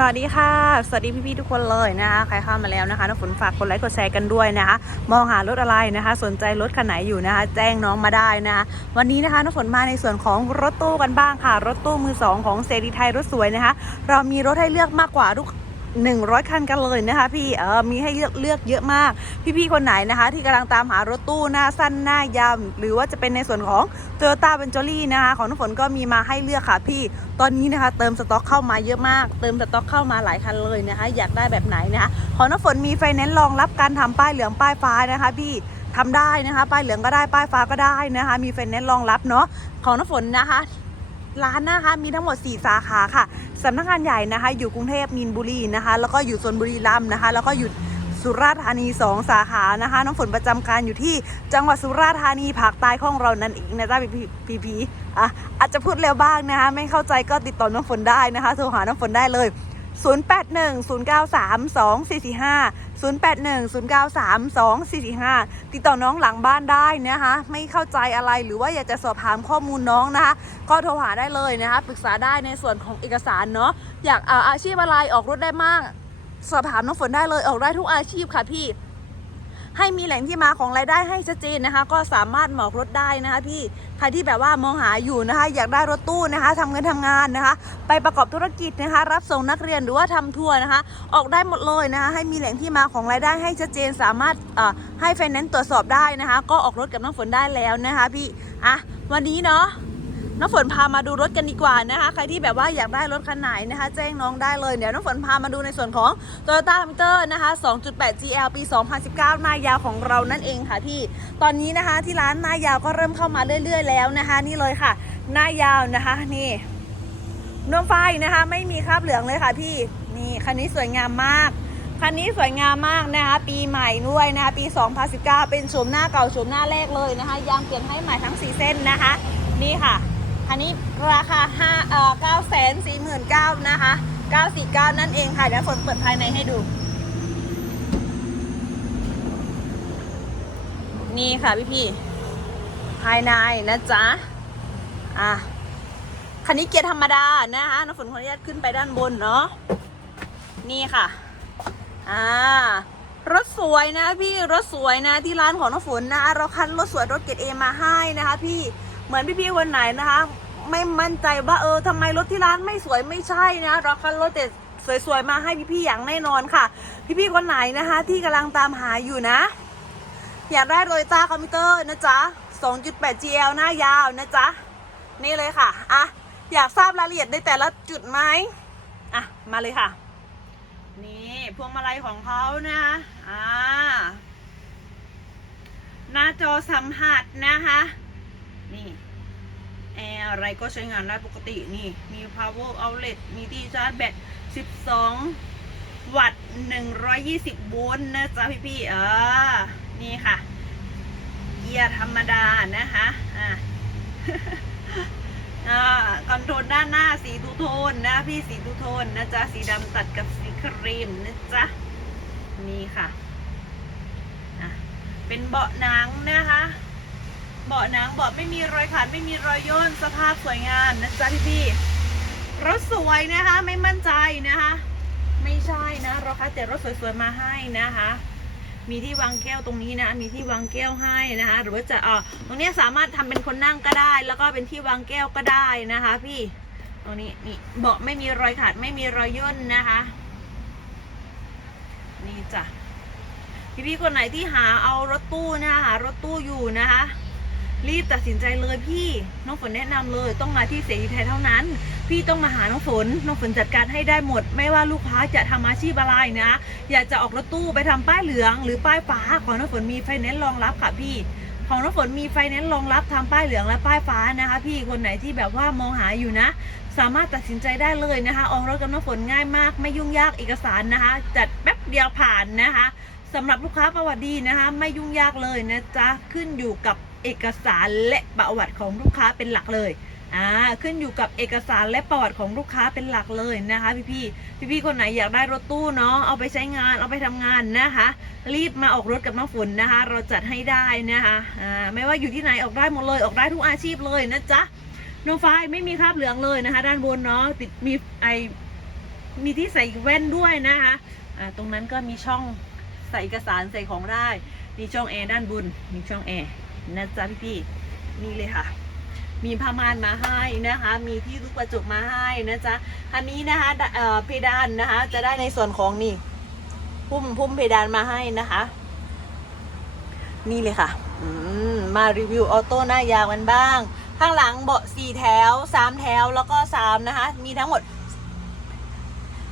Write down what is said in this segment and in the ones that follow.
สวัสดีค่ะ สวัสดีพี่ๆทุกคนเลยนะคะใครเข้ามาแล้วนะคะน้องฝนฝากกดไลค์กดแชร์กันด้วยนะคะ มองหารถอะไรนะคะ สนใจรถคันไหนอยู่นะคะ แจ้งน้องมาได้นะคะ วันนี้นะคะน้องฝนมาในส่วนของรถตู้กันบ้างค่ะ รถตู้มือสองของเซรีไทยรถสวยนะคะ เรามีรถให้เลือกมากกว่าทุก 100 คันกันเลยนะคะพี่เออมีให้เลือกเลือกเยอะมาก พี่ๆคนไหนนะคะ ที่กำลังตามหารถตู้หน้าสั้นหน้ายาวหรือว่าจะเป็นในส่วนของ t o y ยต้าเบนจอรี่นะคะของน้ำฝนก็มีมาให้เลือกค่ะพี่ตอนนี้นะคะเติมสต็อกเข้ามาเยอะมาก เติมสต็อกเข้ามาหลายคันเลยนะคะ อยากได้แบบไหนนะคะของน้ำฝนมีไฟแนนซ์รองรับการทำป้ายเหลืองป้ายฟ้านะคะพี่ทำได้นะคะ ป้ายเหลืองก็ได้ป้ายฟ้าก็ได้นะคะ มีไฟแนนซ์รองรับเนาะของน้ำฝนนะคะ ร้านนะคะมีทั้งหมด 4 สาขาค่ะสำนักงานใหญ่นะคะ อยู่กรุงเทพมีนบุรีนะคะ แล้วก็อยู่ชนบุรีรัมย์นะคะ แล้วก็อยู่สุราษฎร์ธานี 2 สาขานะคะ น้องฝนประจำการอยู่ที่จังหวัดสุราษฎร์ธานีภาคใต้ของเรานั่นเองนะจ๊ะพี่พีพีอะอาจจะพูดเร็วบ้างนะคะ ไม่เข้าใจก็ติดต่อน้องฝนได้นะคะโทรหาน้องฝนได้เลย 0810932445 0810932445 ติดต่อน้องหลังบ้านได้นะคะ ไม่เข้าใจอะไรหรือว่าอยากจะสอบถามข้อมูลน้องนะคะ ก็โทรหาได้เลยนะคะ ปรึกษาได้ในส่วนของเอกสารเนาะ อยากอาอาชีพอะไรออกรถได้มาก สอบถามน้องฝนได้เลยออกได้ทุกอาชีพค่ะพี่ ให้มีแหล่งที่มาของรายได้ให้ชัดเจนนะคะ ก็สามารถเหมอกรถได้นะคะพี่ใครที่แบบว่ามองหาอยู่นะคะ อยากได้รถตู้นะคะทำเงินทำงานนะคะ ไปประกอบธุรกิจนะคะ รับส่งนักเรียนหรือว่าทำทัวร์นะคะ ออกได้หมดเลยนะคะ ให้มีแหล่งที่มาของรายได้ให้ชัดเจน สามารถเอ่อให้ไฟแนนซ์ตรวจสอบได้นะคะ ก็ออกรถกับน้องฝนได้แล้วนะคะพี่อะวันนี้เนาะ น้องฝนพามาดูรถกันดีกว่านะคะใครที่แบบว่าอยากได้รถคันไหนนะคะ แจ้งน้องได้เลยเดี๋ยวน้องฝนพามาดูในส่วนของ Toyota m i t e r นะคะ 2.8 GL ปี 2019 หน้ายาวของเรานั่นเองค่ะพี่ตอนนี้นะคะที่ร้านหน้ายาวก็เริ่มเข้ามาเรื่อย ๆ แล้วนะคะ นี่เลยค่ะ หน้ายาวนะคะนี่นวมไฟนะคะ ไม่มีคราบเหลืองเลยค่ะพี่นี่คันนี้สวยงามมากคันนี้สวยงามมากนะคะ ปีใหม่ด้วยนะคะปี 2019 เป็นโฉมหน้าเก่าโฉมหน้าแรกเลยนะคะ ยางเปลี่ยนให้ใหม่ทั้ง 4 เส้นนะคะ นี่ค่ะ อันนี้ราคา5เอ่อ9แสน49,000นะคะ949 นั่นเองค่ะเดี๋ยวฝนเปิดภายในให้ดู นี่ค่ะพี่พี่ภายในนะจ๊ะ อะ คันนี้เกียร์ธรรมดานะคะน้ำฝนขออนุญาตขึ้นไปด้านบนเนาะ นี่ค่ะ อ่ารถสวยนะพี่ รถสวยนะที่ร้านของน้ำฝนนะ เราคันรถสวยรถเกรดเอมาให้นะคะพี่ เหมือนพี่ๆคนไหนนะคะ ไม่มั่นใจว่าเออทำไมรถที่ร้านไม่สวยไม่ใช่นะเราคันรถเด็ดสวยๆมาให้พี่ๆอย่างแน่นอนค่ะ พี่ๆคนไหนนะคะ ที่กำลังตามหาอยู่นะ อยากได้โรยต้าคอมพิวเตอร์นะจ๊ะ 2.8 GL หน้ายาวนะจ๊ะ นี่เลยค่ะอะอยากทราบรายละเอียดในแต่ละจุดไหมอะ มาเลยค่ะ นี่พวงมาลัยของเขานะคะอ่าหน้าจอสัมผัสนะคะ นี่แอร์อะไรก็ใช้งานได้ปกตินี่ มี power outlet มีที่ชาร์จแบต 12 วัตต์ 120 โวลต์นะจ๊ะพี่พี่ๆเออ นี่ค่ะ เกียร์ธรรมดานะคะอ่าคอนโทรลด้านหน้าสีทูโทนนะพี่สีทูโทนนะจ๊ะ สีดำตัดกับสีครีมนะจ๊ะ นี่ค่ะอะเป็นเบาะหนังนะคะ เบาะหนังเบาะไม่มีรอยขาดไม่มีรอยย่นสภาพสวยงามนะจ๊ะพี่พี่รถสวยนะคะ ไม่มั่นใจนะคะ ไม่ใช่นะเราคัดแต่รถสวยๆมาให้นะคะ มีที่วางแก้วตรงนี้นะ มีที่วางแก้วให้นะคะ หรือว่าจะเออตรงนี้สามารถทำเป็นคนนั่งก็ได้ แล้วก็เป็นที่วางแก้วก็ได้นะคะ พี่ตรงนี้นี่เบาะไม่มีรอยขาดไม่มีรอยย่นนะคะ นี่จ้ะพี่ๆคนไหนที่หาเอารถตู้นะคะหารถตู้อยู่นะคะ รีบตัดสินใจเลยพี่น้องฝนแนะนำเลย ต้องมาที่เสรีไทยเท่านั้น พี่ต้องมาหาน้องฝนน้องฝนจัดการให้ได้หมด ไม่ว่าลูกค้าจะทำอาชีพอะไรนะ อยากจะออกรถตู้ไปทำป้ายเหลือง หรือป้ายฟ้าของน้องฝนมีไฟแนนซ์รองรับค่ะพี่ของน้องฝนมีไฟแนนซ์รองรับทำป้ายเหลืองและป้ายฟ้านะคะพี่คนไหนที่แบบว่ามองหาอยู่นะ สามารถตัดสินใจได้เลยนะคะ ออกรถกับน้องฝนง่ายมาก ไม่ยุ่งยากเอกสารนะคะ จัดแป๊บเดียวผ่านนะคะสำหรับลูกค้าประวัติดีนะคะ ไม่ยุ่งยากเลยนะจ๊ะขึ้นอยู่กับ เอกสารและประวัติของลูกค้าเป็นหลักเลยอ่าขึ้นอยู่กับเอกสารและประวัติของลูกค้าเป็นหลักเลยนะคะพี่พี่พี่พี่คนไหนอยากได้รถตู้เนาะเอาไปใช้งานเอาไปทำงานนะคะ รีบมาออกรถกับน้องฝนนะคะ เราจัดให้ได้นะคะอ่าไม่ว่าอยู่ที่ไหนออกได้หมดเลยออกได้ทุกอาชีพเลยนะจ๊ะโนไฟไม่มีคราบเหลืองเลยนะคะ ด้านบนเนาะติดมีไอมีที่ใส่แว่นด้วยนะคะอ่าตรงนั้นก็มีช่องใส่เอกสารใส่ของได้มีช่องแอร์ด้านบนมีช่องแอร์ นะจ๊ะพี่ๆนี่เลยค่ะ มีผ้าม่านมาให้นะคะ มีที่ลูกกระจกมาให้นะจ๊ะอันนี้นะคะเอ่อเพดานนะคะ จะได้ในส่วนของนี่พุ่มพุ่มเพดานมาให้นะคะ นี่เลยค่ะมมารีวิวออโต้หน้ายาวกันบ้าง ข้างหลังเบาะสี่แถวสามแถวแล้วก็สามนะคะ มีทั้งหมด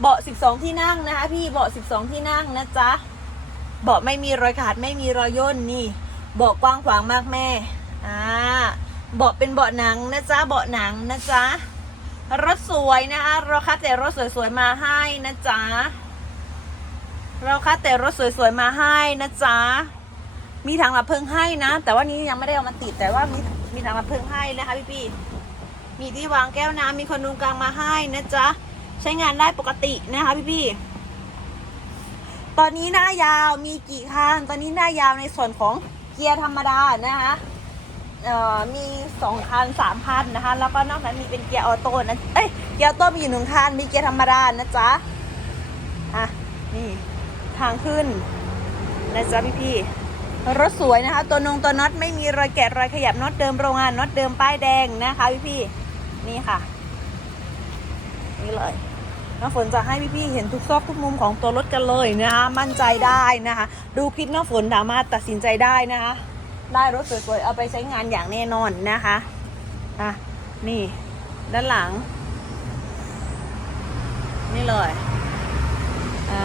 เบาะสิบสองที่นั่งนะคะ พี่เบาะสิบสองที่นั่งนะจ๊ะเบาะไม่มีรอยขาดไม่มีรอยย่นนี่ เบาะกว้างขวางมากแม่ อ่า เบาะเป็นเบาะหนังนะจ๊ะ เบาะหนังนะจ๊ะ รถสวยนะคะเราคัดแต่รถสวยๆมาให้นะจ๊ะ เราคัดแต่รถสวยๆมาให้นะจ๊ะ มีถังดับเพลิงให้นะ แต่ว่านี้ยังไม่ได้เอามาติด แต่ว่ามีมีถังดับเพลิงให้นะคะพี่พี่ๆมีที่วางแก้วน้ำมีคนนุงกลางมาให้นะจ๊ะ ใช้งานได้ปกตินะคะพี่พี่ๆตอนนี้หน้ายาวมีกี่คันตอนนี้หน้ายาวในส่วนของ กียร์ธรรมดานะคะมีสองคันสามคันนะคะ แล้วก็นอกนั้นมีเป็นเกียร์ออโต้นะเอ้ยเกียร์ออโต้มีอยู่หนึ่งคันมีเกียร์ธรรมดานะจ๊ะอะนี่ทางขึ้นนะจ๊ะพี่พี่รถสวยนะคะ ตัวนงตัวน็อตไม่มีรอยแกะรอยขยับน็อตเดิมโรงงานน็อตเดิมป้ายแดงนะคะพี่พี่นี่ค่ะ นี่เลย น้ำฝนจะให้พี่ๆเห็นทุกซอกทุกมุมของตัวรถกันเลยนะคะมั่นใจได้นะคะ ดูคลิปน้ำฝนสามารถตัดสินใจได้นะคะ ได้รถสวยๆเอาไปใช้งานอย่างแน่นอนนะคะอะนี่ด้านหลัง นี่เลยอ่า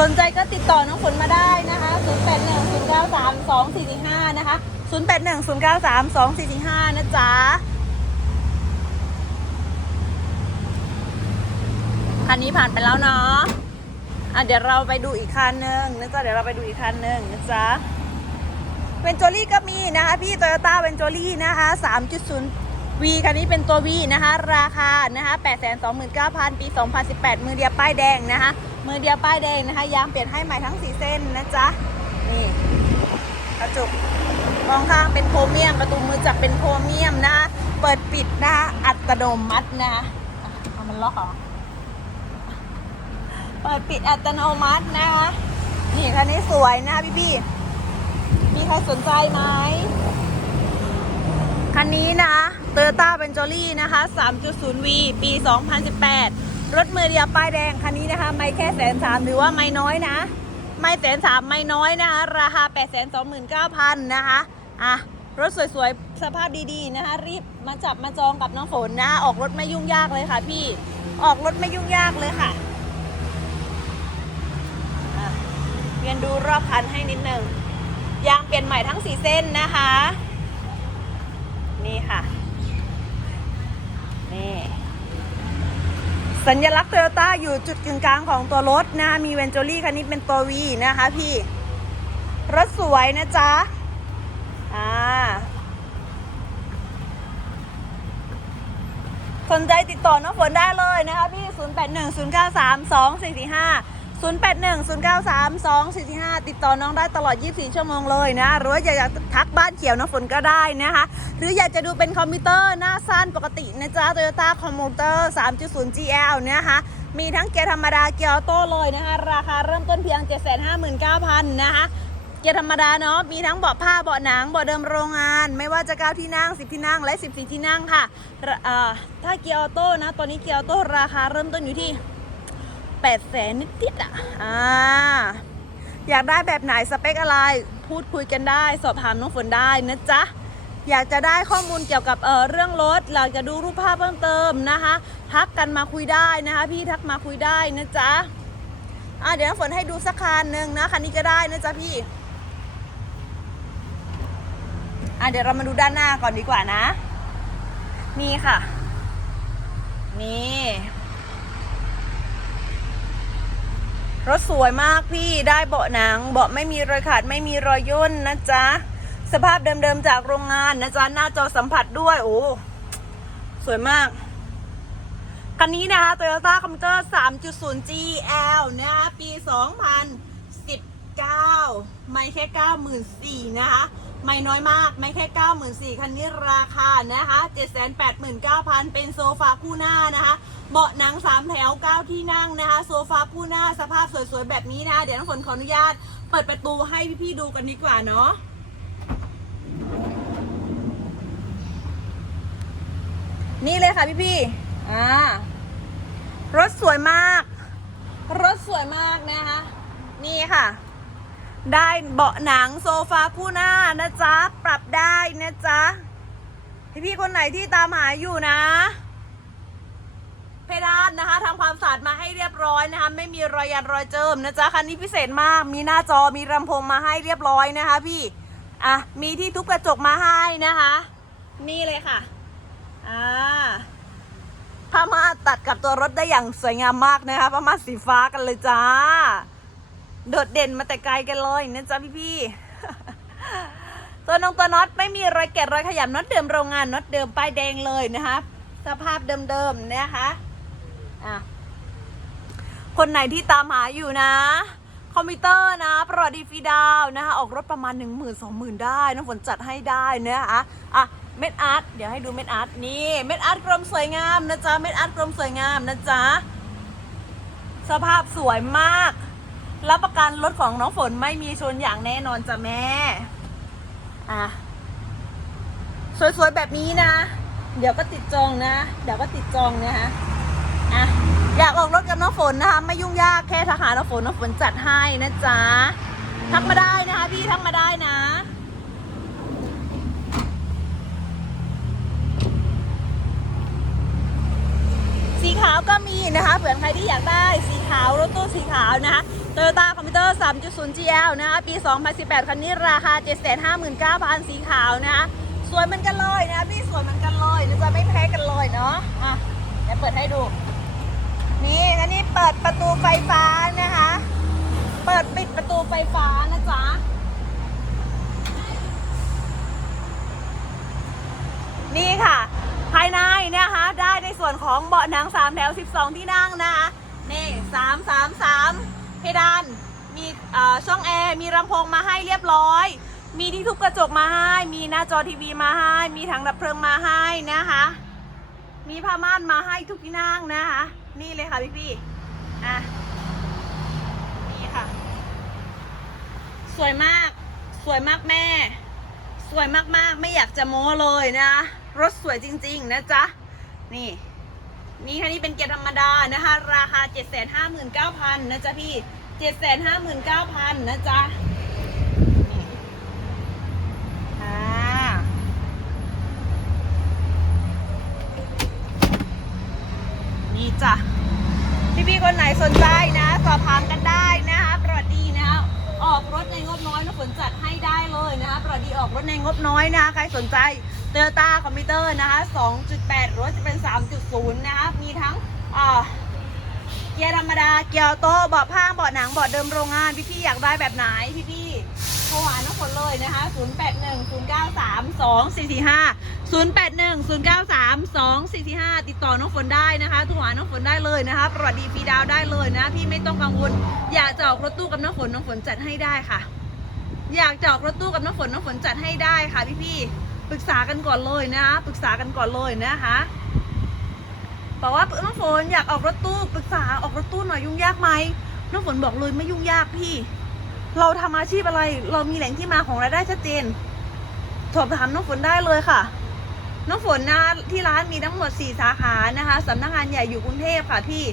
สนใจก็ติดต่อน้องฝนมาได้นะคะ0 8 1 0 9 3 2 4 4 5นะคะ0 8 1 0 9 3 2 4 4 5นะจ๊ะ คันนี้ผ่านไปแล้วเนาะอะเดี๋ยวเราไปดูอีกคันหนึ่งนะจ๊ะเดี๋ยวเราไปดูอีกคันหนึ่งนะจ๊ะเวนโจลี่ก็มีนะคะพี่โตโยต้าเวนโจลี่นะคะ3.0 V คันนี้เป็นตัว V นะคะ ราคานะคะ829,000 ปี 2018 มือเดียวป้ายแดงนะคะ มือเดียวป้ายแดงนะคะยางเปลี่ยนให้ใหม่ทั้ง 4 เส้นนะจ๊ะนี่กระจกมองข้างเป็นโพรเมียม ประตูมือจับเป็นโพรเมียมนะคะเปิดปิดนะคะอัตโนมัตินะคะเอามันล็อกเหรอ เปิดปิดอัตโนมัตินะคะนี่คันนี้สวยนะพี่พี่มีใครสนใจไหมคันนี้นะเตอร์ต้าเบนจอรี่นะคะ 3.0V ปี 2018 รถมือเดียวป้ายแดง คันนี้นะคะ ไม่แค่แสนสามหรือว่าไม่น้อยนะ ไม่แสนสามไม่น้อยนะคะ ราคา 8 2 9 0 0 0 นะคะ อะ รถสวยๆ สภาพดีๆนะคะ รีบมาจับมาจองกับน้องฝนนะ ออกรถไม่ยุ่งยากเลยค่ะพี่ ออกรถไม่ยุ่งยากเลยค่ะ เรียนดูรอบคันให้นิดนึงยางเปลี่ยนใหม่ทั้ง 4 เส้นนะคะ นี่ค่ะ นี่ สัญลักษณ์โตโยต้าอยู่จุดกึ่งกลางของตัวรถนะคะมีเวนจอรี่คันนี้เป็นตัววีนะคะพี่ รถสวยนะจ๊ะ อ่า สนใจติดต่อน้องฝนได้เลยนะคะพี่ 0810932445 0810932445 ติดต่อน้องได้ตลอด 24 ชั่วโมงเลยนะ หรือว่าอยากจะทักบ้านเขียวน้องฝนก็ได้นะคะ หรืออยากจะดูเป็นคอมพิวเตอร์หน้าสั้นปกตินะจ๊ะ Toyota Commuter 3.0 GL นะคะ มีทั้งเกียร์ธรรมดาเกียร์ออโต้เลยนะคะ ราคาเริ่มต้นเพียง 759,000 นะคะเกียร์ธรรมดาเนาะ มีทั้งเบาะผ้า เบาะหนัง เบาะเดิมโรงงาน ไม่ว่าจะ 9 ที่นั่ง 10 ที่นั่ง และ 14 ที่นั่งค่ะะถ้าเกียร์ออโต้นะ ตอนนี้เกียร์ออโต้ราคาเริ่มต้นอยู่ที่ 8แสนนิดๆอะอ่าอยากได้แบบไหนสเปคอะไร พูดคุยกันได้ สอบถามน้องฝนได้นะจ๊ะอยากจะได้ข้อมูลเกี่ยวกับเออเรื่องรถอยากจะดูรูปภาพเพิ่มเติมนะคะทักกันมาคุยได้นะคะ พี่ทักมาคุยได้นะจ๊ะอะเดี๋ยวน้องฝนให้ดูสักคันหนึ่งนะคันนี้ก็ได้นะจ๊ะพี่อะเดี๋ยวเรามาดูด้านหน้าก่อนดีกว่านะ นี่ค่ะ นี่ รถสวยมากพี่ได้เบาะหนัง เบาะไม่มีรอยขาดไม่มีรอยย่นนะจ๊ะ สภาพเดิมๆจากโรงงานนะจ๊ะ หน้าจอสัมผัสด้วย โอ้สวยมาก คันนี้นะคะ Toyota Commuter 3.0 GL นะคะปี 2019 ไม่แค่ 94,000นะคะ ไม่น้อยมาก ไม่แค่ 94,000คันนี้ราคานะคะ 789,000 เป็นโซฟาคู่หน้านะคะ เบาะหนัง 3 แถว 9 ที่นั่งนะคะ โซฟาคู่หน้าสภาพสวยๆ แบบนี้นะะเดี๋ยวน้ำฝนขออนุญาต เปิดประตูให้พี่ๆดูกันดีกว่าเนาะนี่เลยค่ะพี่ๆอ่ารถสวยมาก รถสวยมากนะคะ นี่ค่ะ ได้เบาะหนังโซฟาคู่หน้านะจ๊ะ ปรับได้นะจ๊ะ พี่ๆคนไหนที่ตามหาอยู่นะ เพดานนะคะทำความสะอาดมาให้เรียบร้อยนะคะ ไม่มีรอยยันรอยเจิมนะจ๊ะ คันนี้พิเศษมาก มีหน้าจอมีลำโพงมาให้เรียบร้อยนะคะ พี่ อะ มีที่ทุบกระจกมาให้นะคะ นี่เลยค่ะ อ่าผ้าม่านตัดกับตัวรถได้อย่างสวยงามมากนะคะผ้าม่านสีฟ้ากันเลยจ้า โดดเด่นมาแต่ไกลกันเลยนะจ๊ะพี่พี่ๆตัวนองตัวน็อตไม่มีรอยแกะรอยขยำน็อตเดิมโรงงานน็อตเดิมป้ายแดงเลยนะคะสภาพเดิมๆนะคะอะคนไหนที่ตามหาอยู่นะ คอมพิวเตอร์นะ ประวัติดีฟีดาวนะคะ ออกรถประมาณ 1 0 0 0 0 2 0,000 ได้น้องฝนจัดให้ได้นะคะอะเม็ดอาร์ตเดี๋ยวให้ดูเม็ดอาร์ตนี่เม็ดอาร์ตกรมสวยงามนะจ๊ะเม็ดอาร์ตกรมสวยงามนะจ๊ะสภาพสวยมาก รับประกันรถของน้องฝนไม่มีชนอย่างแน่นอนจ้ะแม่ อะ สวยๆแบบนี้นะ เดี๋ยวก็ติดจองนะ เดี๋ยวก็ติดจองนะคะอะ อยากออกรถกับน้องฝนนะคะ ไม่ยุ่งยากแค่ทหารน้องฝนน้องฝนจัดให้นะจ๊ะ ทักมาได้นะคะพี่ทักมาได้นะสีขาวก็มีนะคะเผื่อใครที่อยากได้สีขาวรถตู้สีขาวนะคะ โตโยต้าคอมพิวเตอร์ 3.0 GL นะคะ ปี 2018 คันนี้ราคา 759,000 สีขาวนะคะ สวยเหมือนกันเลยนะพี่สวยเหมือนกันเลยนะจะไม่แพ้กันเลยเนาะ อะเดี๋ยวเปิดให้ดู นี่อันนี้เปิดประตูไฟฟ้านะคะ เปิดปิดประตูไฟฟ้านะจ๊ะนี่ค่ะ ภายในนะคะ ได้ในส่วนของเบาะหนัง 3 แถว 12 ที่นั่งนะคะ นี่ 3 3 3 เพดาน มีช่องแอร์ มีลำโพงมาให้เรียบร้อย มีที่ทุบกระจกมาให้ มีหน้าจอทีวีมาให้ มีถังดับเพลิงมาให้นะคะ มีผ้าม่านมาให้ทุกที่นั่งนะคะ นี่เลยค่ะพี่พี่ๆอะ นี่ค่ะ สวยมาก สวยมากแม่ สวยมากๆ ไม่อยากจะโม้เลยนะ รถสวยจริง ๆ นะจ๊ะ นี่ นี่ค่ะนี่เป็นเกียร์ธรรมดานะคะ ราคา 759,000นะจ๊ะพี่ 759,000นะจ๊ะนี่อ่านี่จ้ะพี่ๆคนไหนสนใจนะ สอบถามกันได้นะคะประวัติดีนะคะออกรถในงบน้อยนะฝนจัดให้ได้เลยนะคะประวัติดีออกรถในงบน้อยนะคะใครสนใจเตอร์ต้าคอมพิวเตอร์นะคะ2.8หรือจะเป็น 3.0นะ มีทั้งเกียร์ธรรมดา เกียร์โต้เบาะผ้าเบาะหนังเบาะเดิมโรงงาน พี่ๆอยากได้แบบไหน พี่ๆโทรหาน้องฝนเลยนะคะ0810932445 ติดต่อน้องฝนได้นะคะโทรหาน้องฝนได้เลยนะคะประวัติดีฟรีดาวได้เลยนะ พี่ไม่ต้องกังวล อยากจะออกรถตู้กับน้องฝนน้องฝนจัดให้ได้ค่ะ อยากจะออกรถตู้กับน้องฝนน้องฝนจัดให้ได้ค่ะพี่ๆปรึกษากันก่อนเลยนะคะปรึกษากันก่อนเลยนะคะ บอกว่าน้องฝนอยากออกรถตู้ปรึกษาออกรถตู้หน่อยยุ่งยากไหมน้องฝนบอกเลยไม่ยุ่งยากพี่ เราทำอาชีพอะไร เรามีแหล่งที่มาของรายได้ชัดเจนสอบถามน้องฝนได้เลยค่ะ น้องฝนนะที่ร้านมีทั้งหมด 4 สาขานะคะสำนักงานใหญ่อยู่กรุงเทพค่ะพี่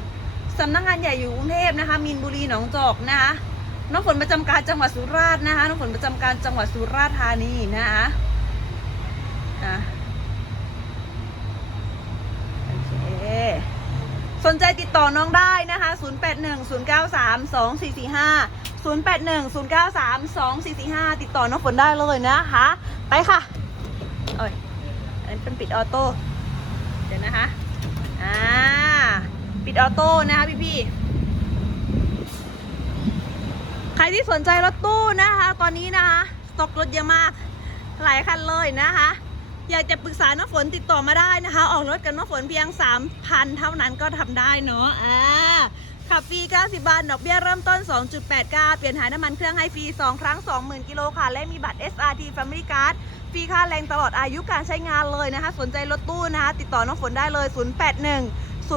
สำนักงานใหญ่อยู่กรุงเทพนะคะ มีนบุรีหนองจอกนะคะน้องฝนประจำการจังหวัดสุราษฎร์นะคะน้องฝนประจำการจังหวัดสุราษฎร์ธานีนะคะอะโอเค สนใจติดต่อน้องได้นะคะ 0810932445 0810932445 ติดต่อน้องฝนได้เลยนะคะ ไปค่ะเอ้ยอันนี้เป็นปิดออโต้เดี๋ยวนะคะ อ่า ปิดออโต้นะคะพี่พี่ใครที่สนใจรถตู้นะคะ ตอนนี้นะคะ สต็อกรถเยอะมาก หลายคันเลยนะคะ อยากจะปรึกษาน้ำฝนติดต่อมาได้นะคะ ออกรถกับน้ำฝนเพียง 3,000 เท่านั้นก็ทำได้เนาะอ่าขับฟรี 90 บาท ดอกเบี้ยเริ่มต้น 2.89 เปลี่ยนถ่ายน้ำมันเครื่องให้ฟรี 2 ครั้ง 20,000 กิโลค่ะ และมีบัตร SRT Family Card ฟรีค่าแรงตลอดอายุการใช้งานเลยนะคะ สนใจรถตู้นะคะ ติดต่อน้องฝนได้เลย 081 093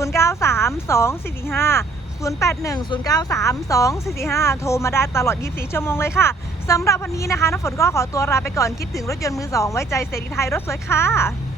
2445 081 093 2445 โทรมาได้ตลอด 24 ชั่วโมงเลยค่ะสำหรับวันนี้นะคะน้ำฝนก็ขอตัวลาไปก่อนคิดถึงรถยนต์มือสองไว้ใจเสรีไทยรถสวยค่ะ